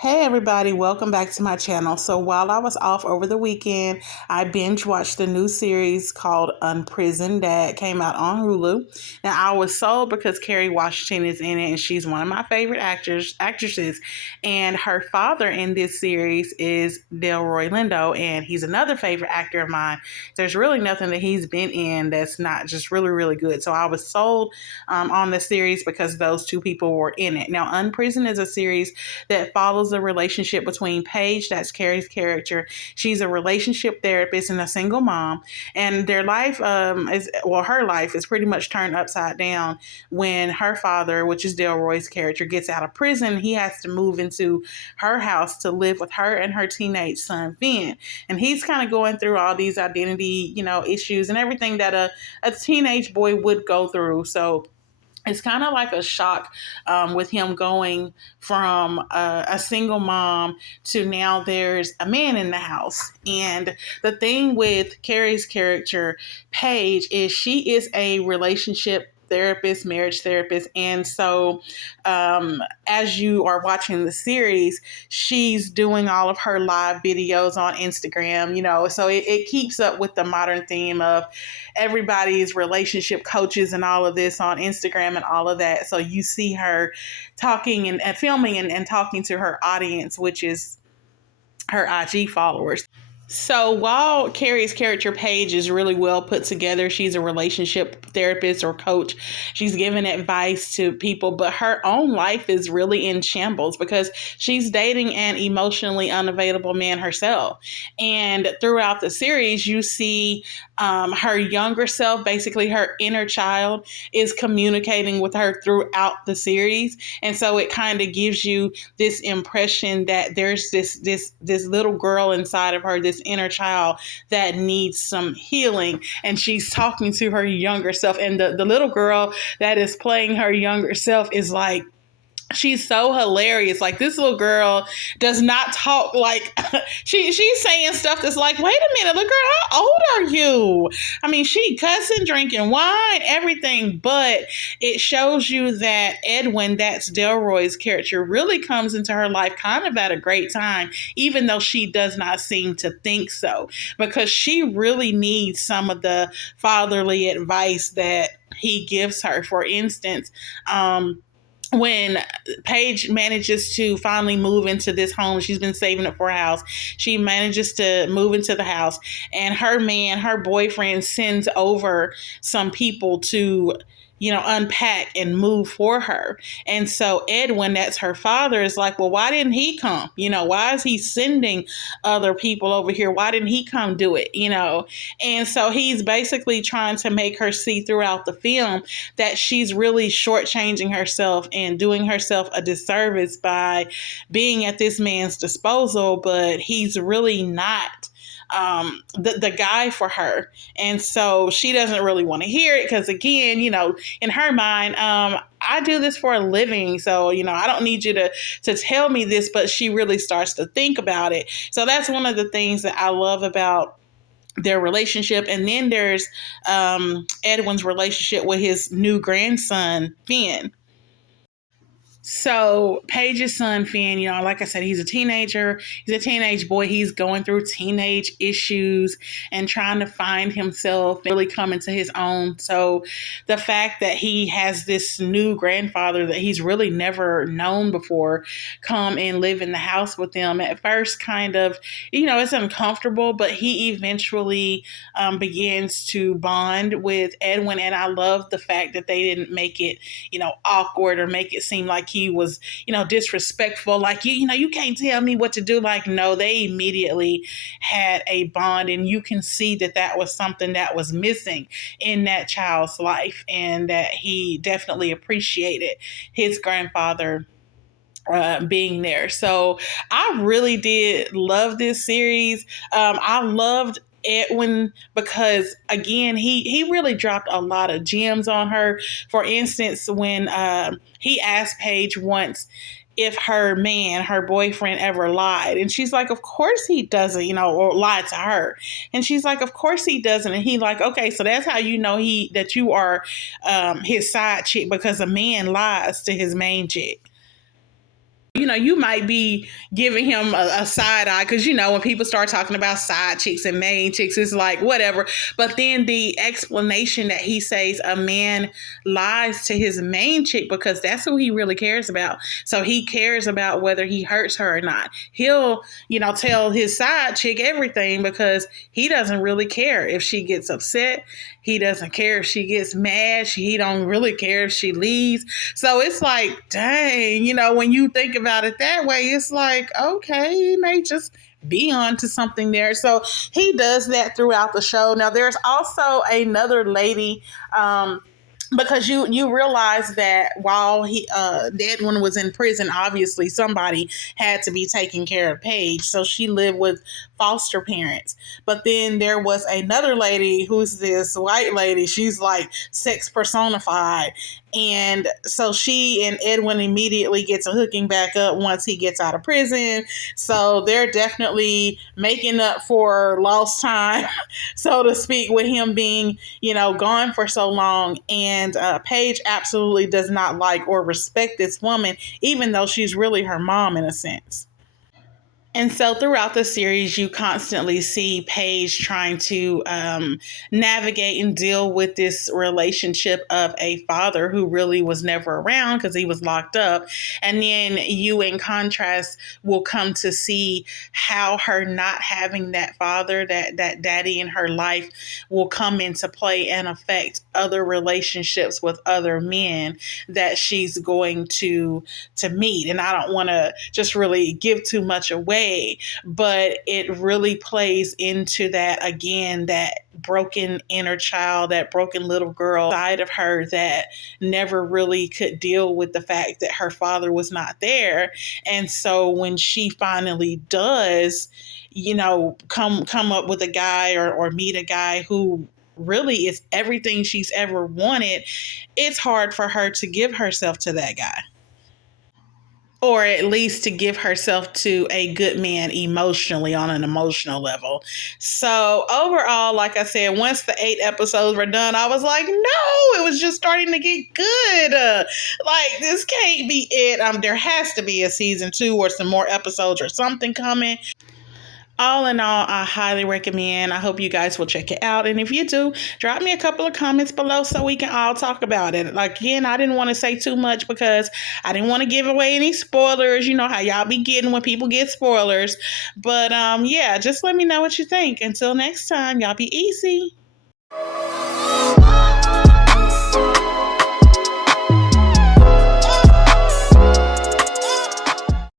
Hey everybody, welcome back to my channel. So while I was off over the weekend, I binge watched the new series called Unprisoned that came out on Hulu. Now I was sold because Kerry Washington is in it and she's one of my favorite actresses. And her father in this series is Delroy Lindo, and he's another favorite actor of mine. There's really nothing that he's been in that's not just really, really good. So I was sold on the series because those two people were in it. Now Unprisoned is a series that follows the relationship between Paige, that's Carrie's character. She's a relationship therapist and a single mom, and their life her life is pretty much turned upside down when her father, which is Delroy's character, gets out of prison. He has to move into her house to live with her and her teenage son Finn, and he's kind of going through all these identity, issues and everything that a teenage boy would go through. So it's kind of like a shock with him going from a single mom to now there's a man in the house. And the thing with Carrie's character, Paige, is she is a relationship therapist, marriage therapist. And so as you are watching the series, she's doing all of her live videos on Instagram, so it keeps up with the modern theme of everybody's relationship coaches and all of this on Instagram and all of that. So you see her talking and filming and talking to her audience, which is her IG followers. So while Carrie's character Paige is really well put together, she's a relationship therapist or coach. She's giving advice to people, but her own life is really in shambles because she's dating an emotionally unavailable man herself. And throughout the series, you see her younger self, basically her inner child, is communicating with her throughout the series. And so it kind of gives you this impression that there's this little girl inside of her, this inner child that needs some healing, and she's talking to her younger self, and the little girl that is playing her younger self is like, she's so hilarious. Like, this little girl does not talk like she's saying stuff that's like, wait a minute, little girl, how old are you? I mean, she cussing, drinking wine, everything, but it shows you that Edwin, that's Delroy's character, really comes into her life kind of at a great time, even though she does not seem to think so, because she really needs some of the fatherly advice that he gives her. For instance, when Paige manages to finally move into this home, she's been saving up for a house. She manages to move into the house, and her boyfriend, sends over some people to unpack and move for her. And so Edwin, that's her father, is like, well, why didn't he come? Why is he sending other people over here? Why didn't he come do it? And so he's basically trying to make her see throughout the film that she's really shortchanging herself and doing herself a disservice by being at this man's disposal, but he's really not the guy for her. And so she doesn't really want to hear it because, again, in her mind, I do this for a living, so I don't need you to tell me this, but she really starts to think about it. So that's one of the things that I love about their relationship. And then there's Edwin's relationship with his new grandson, Finn. So Paige's son, Finn, like I said, he's a teenager. He's a teenage boy. He's going through teenage issues and trying to find himself, really come into his own. So the fact that he has this new grandfather that he's really never known before come and live in the house with them, at first kind of, it's uncomfortable, but he eventually begins to bond with Edwin. And I love the fact that they didn't make it, awkward or make it seem like he was, disrespectful. Like, you can't tell me what to do. Like, no, they immediately had a bond, and you can see that that was something that was missing in that child's life, and that he definitely appreciated his grandfather being there. So I really did love this series. I loved Edwin because, again, he really dropped a lot of gems on her. For instance, when he asked Paige once if her boyfriend ever lied, and she's like, of course he doesn't, or lied to her, and she's like, of course he doesn't. And he like, okay, so that's how that you are his side chick, because a man lies to his main chick. You might be giving him a side eye because, when people start talking about side chicks and main chicks, it's like, whatever. But then the explanation that he says a man lies to his main chick because that's who he really cares about. So he cares about whether he hurts her or not. He'll, tell his side chick everything because he doesn't really care if she gets upset. He doesn't care if she gets mad. He don't really care if she leaves. So it's like, dang, when you think about it that way, it's like, okay, he may just be on to something there. So he does that throughout the show. Now, there's also another lady, because you realize that while Edwin was in prison, obviously somebody had to be taking care of Paige, so she lived with foster parents. But then there was another lady who's this white lady. She's like sex personified, and so she and Edwin immediately gets a hooking back up once he gets out of prison. So they're definitely making up for lost time, so to speak, with him being gone for so long. And Paige absolutely does not like or respect this woman, even though she's really her mom in a sense. And so throughout the series, you constantly see Paige trying to navigate and deal with this relationship of a father who really was never around because he was locked up. And then you, in contrast, will come to see how her not having that father, that daddy in her life, will come into play and affect other relationships with other men that she's going to meet. And I don't want to just really give too much away, but it really plays into that again, that broken inner child, that broken little girl side of her that never really could deal with the fact that her father was not there. And so when she finally does, come up with a guy or meet a guy who really is everything she's ever wanted, it's hard for her to give herself to that guy, or at least to give herself to a good man emotionally, on an emotional level. So overall, like I said, once the 8 episodes were done, I was like, no, it was just starting to get good. Like, this can't be it. There has to be a season 2 or some more episodes or something coming. All in all, I highly recommend. I hope you guys will check it out. And if you do, drop me a couple of comments below so we can all talk about it. Like, again, I didn't want to say too much because I didn't want to give away any spoilers. You know how y'all be getting when people get spoilers. But yeah, just let me know what you think. Until next time, y'all be easy.